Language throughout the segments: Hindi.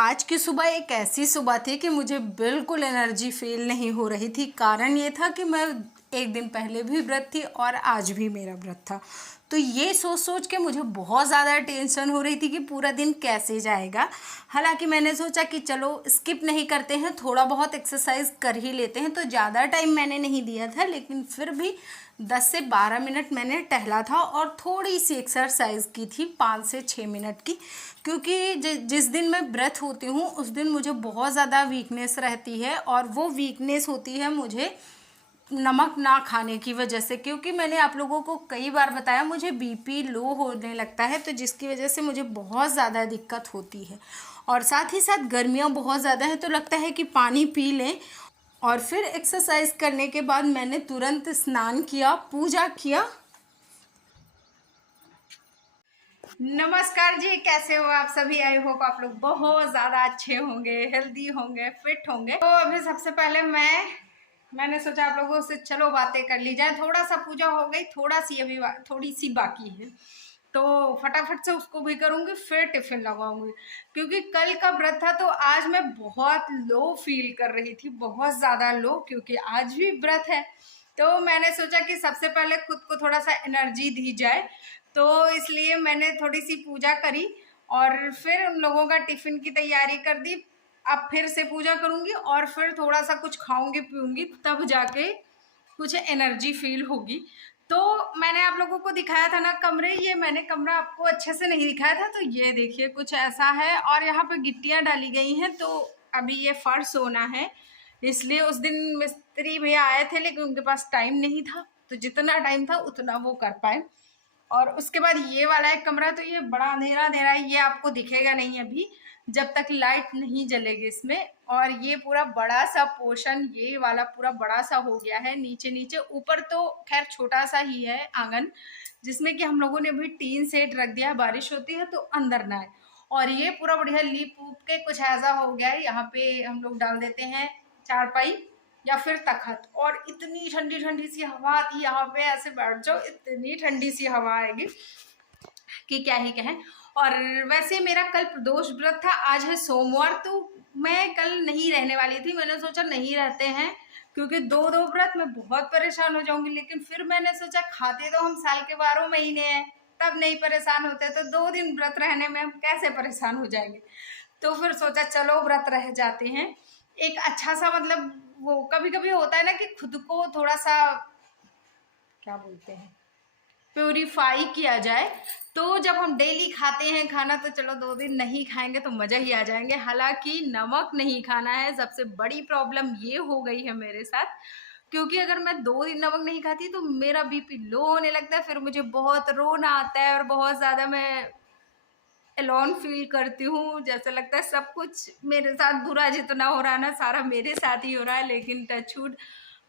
आज की सुबह एक ऐसी सुबह थी कि मुझे बिल्कुल एनर्जी फील नहीं हो रही थी। कारण ये था कि मैं एक दिन पहले भी व्रत थी और आज भी मेरा व्रत था। तो ये सोच सोच के मुझे बहुत ज़्यादा टेंशन हो रही थी कि पूरा दिन कैसे जाएगा। हालांकि मैंने सोचा कि चलो स्किप नहीं करते हैं, थोड़ा बहुत एक्सरसाइज कर ही लेते हैं। तो ज़्यादा टाइम मैंने नहीं दिया था, लेकिन फिर भी 10 से 12 मिनट मैंने टहला था और थोड़ी सी एक्सरसाइज की थी 5 से 6 मिनट की। क्योंकि जिस दिन मैं व्रत होती हूँ उस दिन मुझे बहुत ज़्यादा वीकनेस रहती है, और वो वीकनेस होती है मुझे नमक ना खाने की वजह से। क्योंकि मैंने आप लोगों को कई बार बताया मुझे बीपी लो होने लगता है, तो जिसकी वजह से मुझे बहुत ज़्यादा दिक्कत होती है। और साथ ही साथ गर्मियाँ बहुत ज़्यादा है, तो लगता है कि पानी पी लें। और फिर एक्सरसाइज करने के बाद मैंने तुरंत स्नान किया, पूजा किया। नमस्कार जी, कैसे हो आप सभी? आई होप आप लोग बहुत ज़्यादा अच्छे होंगे, हेल्दी होंगे, फिट होंगे। तो अभी सबसे पहले मैंने सोचा आप लोगों से चलो बातें कर ली जाए। थोड़ा सा पूजा हो गई, थोड़ी सी बाकी है, तो फटाफट से उसको भी करूँगी, फिर टिफिन लगाऊंगी। क्योंकि कल का व्रत था, तो आज मैं बहुत लो फील कर रही थी, बहुत ज़्यादा लो, क्योंकि आज भी व्रत है। तो मैंने सोचा कि सबसे पहले खुद को थोड़ा सा एनर्जी दी जाए, तो इसलिए मैंने थोड़ी सी पूजा करी और फिर उन लोगों का टिफिन की तैयारी कर दी। अब फिर से पूजा करूँगी और फिर थोड़ा सा कुछ खाऊंगी पीऊँगी, तब जाके कुछ एनर्जी फील होगी। तो मैंने आप लोगों को दिखाया था ना कमरे, ये मैंने कमरा आपको अच्छे से नहीं दिखाया था। तो ये देखिए कुछ ऐसा है, और यहाँ पे गिट्टियाँ डाली गई हैं। तो अभी ये फर्श होना है, इसलिए उस दिन मिस्त्री भैया आए थे, लेकिन उनके पास टाइम नहीं था, तो जितना टाइम था उतना वो कर पाए। और उसके बाद ये वाला एक कमरा, तो ये बड़ा अंधेरा अंधेरा है, ये आपको दिखेगा नहीं अभी जब तक लाइट नहीं जलेगी इसमें। और ये पूरा बड़ा सा पोर्शन, ये वाला पूरा बड़ा सा हो गया है। नीचे नीचे, ऊपर तो खैर छोटा सा ही है आंगन, जिसमें कि हम लोगों ने भी टीन सेट रख दिया, बारिश होती है तो अंदर ना आए। और ये पूरा बढ़िया लीप उप के कुछ ऐसा हो गया है। यहाँ पे हम लोग डाल देते हैं चारपाई या फिर तखत, और इतनी ठंडी ठंडी सी हवा आती है यहाँ पे, ऐसे बैठ जाओ, इतनी ठंडी सी हवा आएगी कि क्या ही कहें। और वैसे मेरा कल प्रदोष व्रत था, आज है सोमवार, तो मैं कल नहीं रहने वाली थी। मैंने सोचा नहीं रहते हैं, क्योंकि दो दो व्रत मैं बहुत परेशान हो जाऊंगी। लेकिन फिर मैंने सोचा खाते तो हम साल के 12 महीने हैं, तब नहीं परेशान होते, तो 2 दिन व्रत रहने में हम कैसे परेशान हो जाएंगे। तो फिर सोचा चलो व्रत रह जाते हैं। एक अच्छा सा, मतलब वो कभी कभी होता है ना कि खुद को थोड़ा सा, क्या बोलते हैं, प्योरीफाई किया जाए। तो जब हम डेली खाते हैं खाना, तो चलो 2 दिन नहीं खाएंगे तो मज़ा ही आ जाएंगे। हालांकि नमक नहीं खाना है, सबसे बड़ी प्रॉब्लम ये हो गई है मेरे साथ। क्योंकि अगर मैं 2 दिन नमक नहीं खाती तो मेरा बीपी लो होने लगता है, फिर मुझे बहुत रोना आता है और बहुत ज़्यादा मैं एलोन फील करती हूँ। जैसा लगता है सब कुछ मेरे साथ बुरा जितना हो रहा है ना, सारा मेरे साथ ही हो रहा है। लेकिन टचवुड,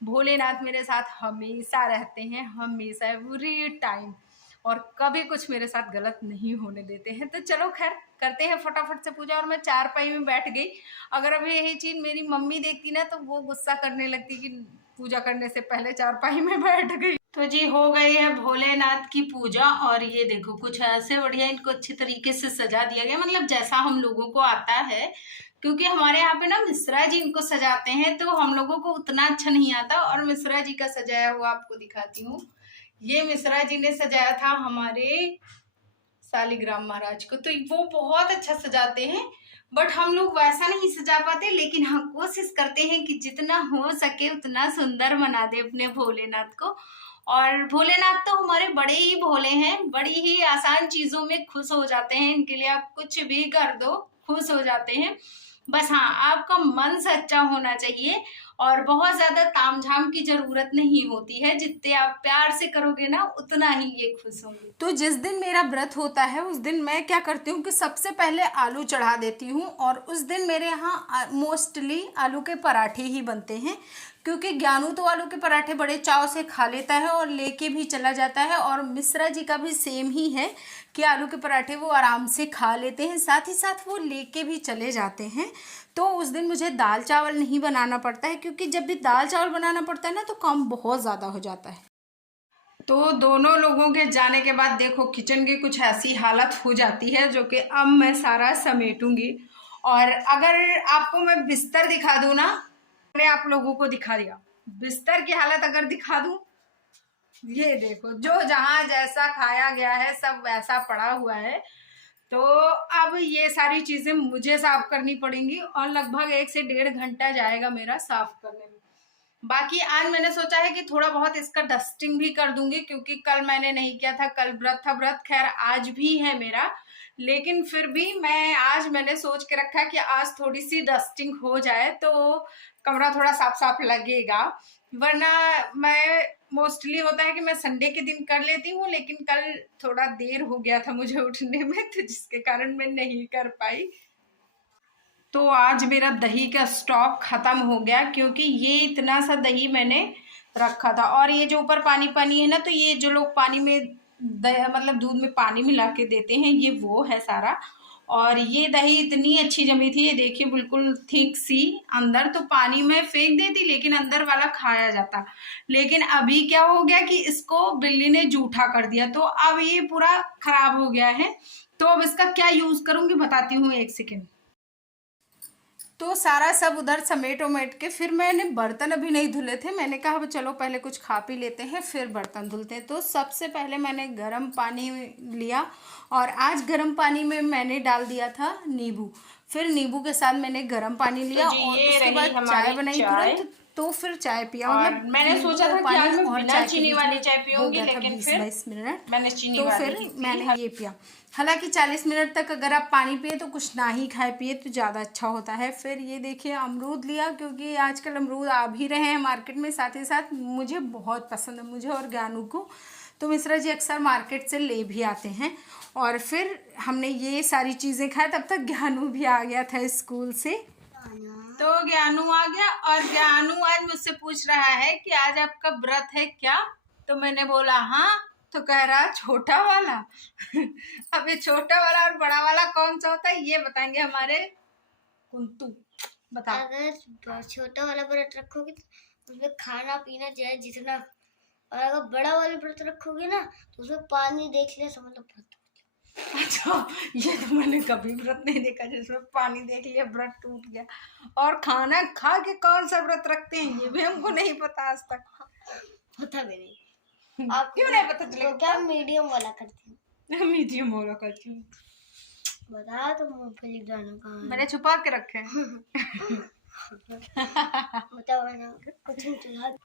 भोलेनाथ मेरे साथ हमेशा रहते हैं, हमेशा, एवरी टाइम, और कभी कुछ मेरे साथ गलत नहीं होने देते हैं। तो चलो खैर करते हैं फटाफट से पूजा। और मैं चारपाई में बैठ गई। अगर अभी यही चीज़ मेरी मम्मी देखती ना, तो वो गुस्सा करने लगती कि पूजा करने से पहले चारपाई में बैठ गई। तो जी हो गई है भोलेनाथ की पूजा, और ये देखो कुछ ऐसे बढ़िया इनको अच्छी तरीके से सजा दिया गया, मतलब जैसा हम लोगों को आता है। क्योंकि हमारे यहाँ पे ना मिश्रा जी इनको सजाते हैं, तो हम लोगों को उतना अच्छा नहीं आता। और मिश्रा जी का सजाया हुआ आपको दिखाती हूँ। ये मिश्रा जी ने सजाया था हमारे शालिग्राम महाराज को, तो वो बहुत अच्छा सजाते हैं। बट हम लोग वैसा नहीं सजा पाते, लेकिन हम कोशिश करते हैं कि जितना हो सके उतना सुंदर बना दे अपने भोलेनाथ को। और भोलेनाथ तो हमारे बड़े ही भोले हैं, बड़ी ही आसान चीजों में खुश हो जाते हैं। इनके लिए आप कुछ भी कर दो, खुश हो जाते हैं। बस हाँ, आपका मन सच्चा होना चाहिए, और बहुत ज्यादा तामझाम की जरूरत नहीं होती है। जितने आप प्यार से करोगे ना, उतना ही ये खुश होंगे। तो जिस दिन मेरा व्रत होता है उस दिन मैं क्या करती हूँ कि सबसे पहले आलू चढ़ा देती हूँ। और उस दिन मेरे यहाँ मोस्टली आलू के पराठे ही बनते हैं, क्योंकि ज्ञानू तो आलू के पराठे बड़े चाव से खा लेता है और लेके भी चला जाता है। और मिश्रा जी का भी सेम ही है कि आलू के पराठे वो आराम से खा लेते हैं, साथ ही साथ वो लेके भी चले जाते हैं। तो उस दिन मुझे दाल चावल नहीं बनाना पड़ता है, क्योंकि जब भी दाल चावल बनाना पड़ता है ना, तो काम बहुत ज़्यादा हो जाता है। तो दोनों लोगों के जाने के बाद देखो किचन की कुछ ऐसी हालत हो जाती है, जो कि अब मैं सारा समेटूंगी। और अगर आपको मैं बिस्तर दिखा दूं ना, मैंने आप लोगों को दिखा दिया बिस्तर की हालत, अगर दिखा दूं, ये देखो जो जहां जैसा खाया गया है सब वैसा पड़ा हुआ है। तो अब ये सारी चीजें मुझे साफ करनी पड़ेंगी और लगभग 1 से 1.5 घंटा जाएगा मेरा साफ करने में। बाकी आज मैंने सोचा है कि थोड़ा बहुत इसका डस्टिंग भी कर दूंगी, क्योंकि कल मैंने नहीं किया था, कल व्रत था। व्रत खैर आज भी है मेरा, लेकिन फिर भी मैंने सोच के रखा है कि आज थोड़ी सी डस्टिंग हो जाए तो कमरा थोड़ा साफ साफ लगेगा। वरना मैं मोस्टली होता है कि मैं संडे के दिन कर लेती हूँ, लेकिन कल थोड़ा देर हो गया था मुझे उठने में, तो जिसके कारण मैं नहीं कर पाई। तो आज मेरा दही का स्टॉक खत्म हो गया, क्योंकि ये इतना सा दही मैंने रखा था। और ये जो ऊपर पानी पानी है ना, तो ये जो लोग पानी में मतलब दूध में पानी मिला के देते हैं, ये वो है सारा। और ये दही इतनी अच्छी जमी थी, ये देखिए बिल्कुल थिक सी। अंदर तो पानी में फेंक देती, लेकिन अंदर वाला खाया जाता। लेकिन अभी क्या हो गया कि इसको बिल्ली ने जूठा कर दिया, तो अब ये पूरा खराब हो गया है। तो अब इसका क्या यूज करूंगी बताती हूँ, 1 सेकेंड। तो सारा सब उधर समेट उमेट के फिर मैंने बर्तन अभी नहीं धुले थे, मैंने कहा अब चलो पहले कुछ खा पी लेते हैं फिर बर्तन धुलते हैं। तो सबसे पहले मैंने गर्म पानी लिया, और आज गर्म पानी में मैंने डाल दिया था नींबू। फिर नींबू के साथ मैंने गर्म पानी लिया, तो और उसके बाद चाय बनाई तुरंत। तो फिर चाय पिया, मतलब मैंने सोचा था कि आज मैं बिना चीनी वाली चाय पीऊंगी, लेकिन फिर 20 मिनट मैंने चीनी तो वाली फिर मैंने ये पिया। हालांकि 40 मिनट तक अगर आप पानी पिए तो कुछ ना ही खाए पिए तो ज़्यादा अच्छा होता है। फिर ये देखिए अमरूद लिया, क्योंकि आजकल अमरूद आ भी रहे हैं मार्केट में, साथ ही साथ मुझे बहुत पसंद है, मुझे और ज्ञानू को। तो मिश्रा जी अक्सर मार्केट से ले भी आते हैं। और फिर हमने ये सारी चीज़ें खाए, तब तक ज्ञानू भी आ गया था स्कूल से। तो ज्ञानू आ गया, और ज्ञानू आज मुझसे पूछ रहा है कि आज आपका व्रत है क्या। तो मैंने बोला हाँ। तो कह रहा छोटा वाला। अब ये छोटा वाला और बड़ा वाला कौन सा होता है, ये बताएंगे हमारे कुंतु। बता। अगर छोटा वाला व्रत रखोगे तो उसमें खाना पीना चाहे जितना, और अगर बड़ा वाला व्रत रखोगे ना तो उसमें पानी देख लिया समझ लो व्रत। अच्छा, ये तो मैंने कभी व्रत नहीं देखा जिसमें पानी देख लिया व्रत टूट गया। और खाना खा के कौन सा व्रत रखते हैं, ये भी हमको नहीं पता आज तक। पता भी नहीं। आप क्यों नहीं पता चलेगा? तो क्या मीडियम वाला करती हूँ। मीडियम वाला करती हूँ। बता तो मूंगफली दाना कहाँ है? मैंने छुपा के रखे हैं। बताओ ना कुछ नहीं।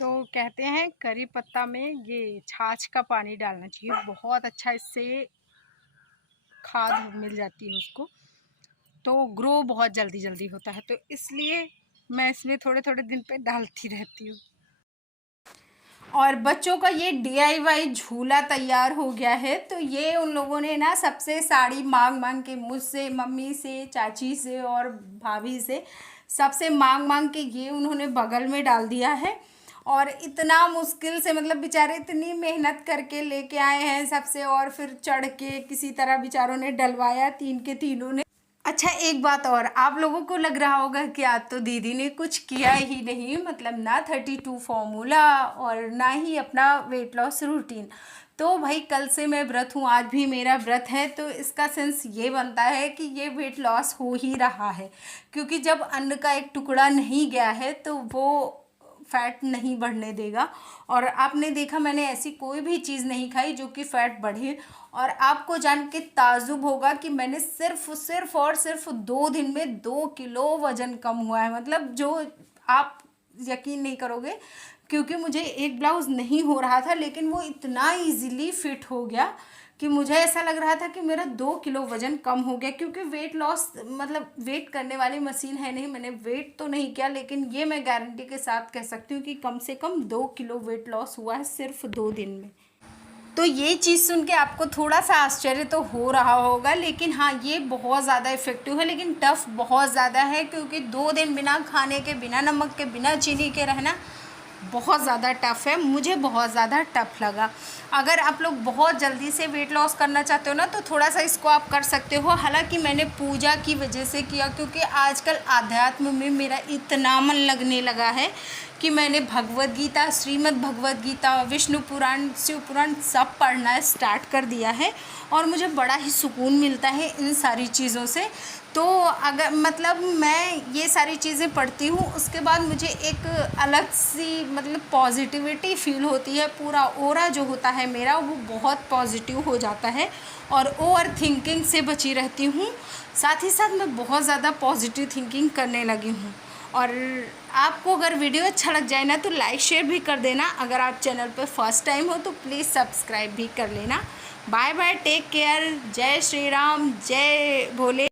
तो कहते हैं करी पत्ता में ये छाछ का पानी डालना चाहिए, बहुत अच्छा, इससे खाद मिल जाती है उसको, तो ग्रो बहुत जल्दी जल्दी होता है। तो इसलिए मैं इसमें थोड़े थोड़े दिन पे डालती रहती हूँ। और बच्चों का ये DIY झूला तैयार हो गया है। तो ये उन लोगों ने ना सबसे साड़ी मांग मांग के, मुझसे, मम्मी से, चाची से और भाभी से, सबसे मांग मांग के ये उन्होंने बगल में डाल दिया है। और इतना मुश्किल से, मतलब बेचारे इतनी मेहनत करके लेके आए हैं सबसे, और फिर चढ़ के किसी तरह बेचारों ने डलवाया, 3 के 3 ने। अच्छा एक बात और, आप लोगों को लग रहा होगा कि आज तो दीदी ने कुछ किया ही नहीं, मतलब ना 32 फॉर्मूला और ना ही अपना वेट लॉस रूटीन। तो भाई कल से मैं व्रत हूँ, आज भी मेरा व्रत है, तो इसका सेंस ये बनता है कि ये वेट लॉस हो ही रहा है। क्योंकि जब अन्न का एक टुकड़ा नहीं गया है तो वो फैट नहीं बढ़ने देगा। और आपने देखा मैंने ऐसी कोई भी चीज़ नहीं खाई जो कि फ़ैट बढ़े। और आपको जान के ताजुब होगा कि मैंने सिर्फ 2 दिन में 2 किलो वज़न कम हुआ है। मतलब जो आप यकीन नहीं करोगे, क्योंकि मुझे एक ब्लाउज़ नहीं हो रहा था, लेकिन वो इतना इजीली फिट हो गया कि मुझे ऐसा लग रहा था कि मेरा 2 किलो वज़न कम हो गया। क्योंकि वेट लॉस मतलब वेट करने वाली मशीन है नहीं, मैंने वेट तो नहीं किया, लेकिन ये मैं गारंटी के साथ कह सकती हूँ कि कम से कम 2 किलो वेट लॉस हुआ है सिर्फ 2 दिन में। तो ये चीज़ सुन के आपको थोड़ा सा आश्चर्य तो हो रहा होगा, लेकिन हाँ ये बहुत ज़्यादा इफ़ेक्टिव है, लेकिन टफ़ बहुत ज़्यादा है, क्योंकि 2 दिन बिना खाने के, बिना नमक के, बिना चीनी के रहना बहुत ज़्यादा टफ़ है। मुझे बहुत ज़्यादा टफ़ लगा। अगर आप लोग बहुत जल्दी से वेट लॉस करना चाहते हो ना, तो थोड़ा सा इसको आप कर सकते हो। हालांकि मैंने पूजा की वजह से किया, क्योंकि आजकल आध्यात्म में मेरा इतना मन लगने लगा है कि मैंने भगवद गीता, श्रीमद् भगवद गीता, विष्णु पुराण, शिव पुराण सब पढ़ना स्टार्ट कर दिया है, और मुझे बड़ा ही सुकून मिलता है इन सारी चीज़ों से। तो अगर मतलब मैं ये सारी चीज़ें पढ़ती हूँ, उसके बाद मुझे एक अलग सी मतलब पॉजिटिविटी फील होती है। पूरा ऑरा जो होता है मेरा वो बहुत पॉजिटिव हो जाता है, और ओवर थिंकिंग से बची रहती हूँ। साथ ही साथ मैं बहुत ज़्यादा पॉजिटिव थिंकिंग करने लगी हूँ। और आपको अगर वीडियो अच्छा लग जाए ना, तो लाइक शेयर भी कर देना। अगर आप चैनल पर फर्स्ट टाइम हो तो प्लीज़ सब्सक्राइब भी कर लेना। बाय बाय, टेक केयर, जय श्री राम, जय भोले।